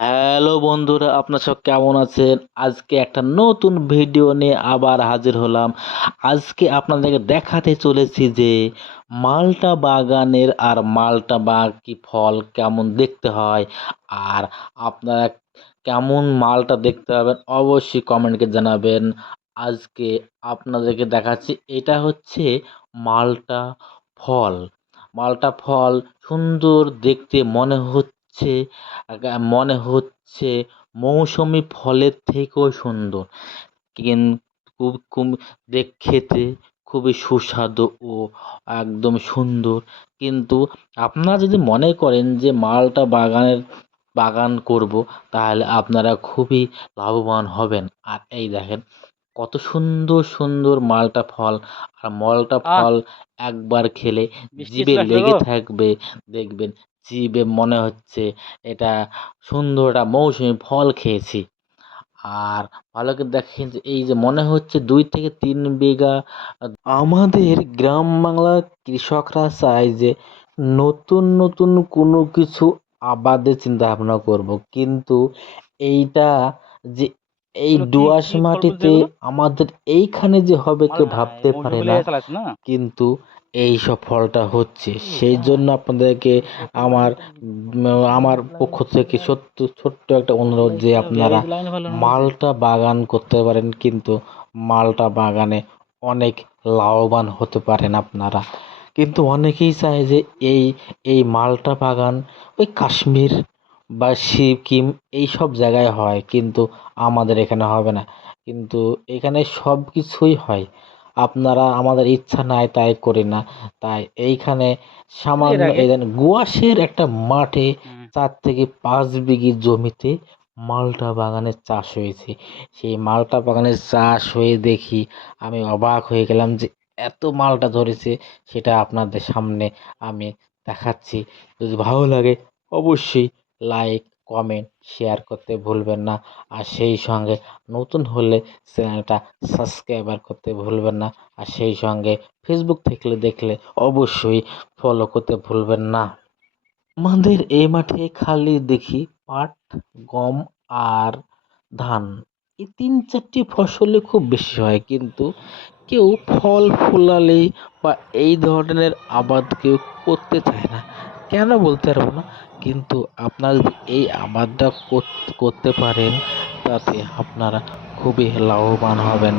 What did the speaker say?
Hello বন্ধুরা, আপনার সব কেমন আছেন? আজকে একটা নতুন ভিডিও নিয়ে আবার হাজির হলাম। আজকে আপনাদেরকে দেখাতে চলেছি যে মালটা বাগানের আর মালটা বাকি ফল কেমন দেখতে হয় আর আপনারা কেমন মালটা দেখতে পাবেন অবশ্যই কমেন্টকে জানাবেন। আজকে আপনাদেরকে দেখাচ্ছি, এটা হচ্ছে মালটা ফল। মালটা ফল সুন্দর দেখতে মনে হচ্ছে আগা- মনে হচ্ছে মৌসুমি ফলের থেকেও সুন্দর। খেতে খুবই সুস্বাদু ও একদম সুন্দর। কিন্তু আপনারা যদি মনে করেন যে মালটা বাগানের বাগান করব তাহলে আপনারা খুবই লাভবান হবেন। আর এই দেখেন কত সুন্দর সুন্দর মালটা ফল আর মালটা ফল একবার খেলে জিভে লেগে থাকবে দেখবেন। জিভে মনে হচ্ছে এটা সুন্দর একটা মৌসুমী ফল খেয়েছি। আর ভালো করে দেখেন যে এই যে মনে হচ্ছে দুই থেকে তিন বিঘা আমাদের গ্রাম বাংলার কৃষকরা চায় যে নতুন নতুন কোনো কিছু আবাদের চিন্তা ভাবনা করব। কিন্তু এইটা যে এই দোআঁশ মাটিতে আমাদের এইখানে যে হবে কেউ ভাবতে পারে না? কিন্তু এই সব ফলটা হচ্ছে। সেই জন্য আপনাদেরকে আমার আমার পক্ষ থেকে সত্য ছোট্ট একটা অনুরোধ যে আপনারা। মালটা বাগান করতে পারেন, কিন্তু মালটা বাগানে অনেক লাভবান হতে পারেন আপনারা। কিন্তু অনেকেই চায় যে এই এই মালটা বাগান ওই কাশ্মীর বা সিকিম এই সব জায়গায় হয়, কিন্তু আমাদের এখানে হবে না। কিন্তু এখানে সব কিছুই হয়। আপনারা আমাদের ইচ্ছা নাই তাই করি না। তাই এইখানে সামান্য গুয়াশের একটা মাঠে চার থেকে পাঁচ বিঘি জমিতে মালটা বাগানের চাষ হয়েছে। সেই মালটা বাগানের চাষ হয়ে দেখি আমি অবাক হয়ে গেলাম যে এত মালটা ধরেছে সেটা আপনাদের সামনে আমি দেখাচ্ছি। যদি ভালো লাগে অবশ্যই লাইক কমেন্ট শেয়ার করতে ভুলবেন না। আর সেই সঙ্গে নতুন হলে চ্যানেলটা সাবস্ক্রাইবার করতে ভুলবেন না। আর সেই সঙ্গে ফেসবুক থেকে দেখলে অবশ্যই ফলো করতে ভুলবেন না। আমাদের এই মাঠে খালি দেখি পাট, গম আর ধান। এই তিন চারটি ফসলই খুব বেশি হয়, কিন্তু কেউ ফল ফুলালে বা এই ধরনের আবাদ কেউ করতে চায় না। কেন বলতে পারব না? কিন্তু আপনার এই আবাদটা কর- করতে পারেন তাতে আপনারা খুবই লাভবান হবেন।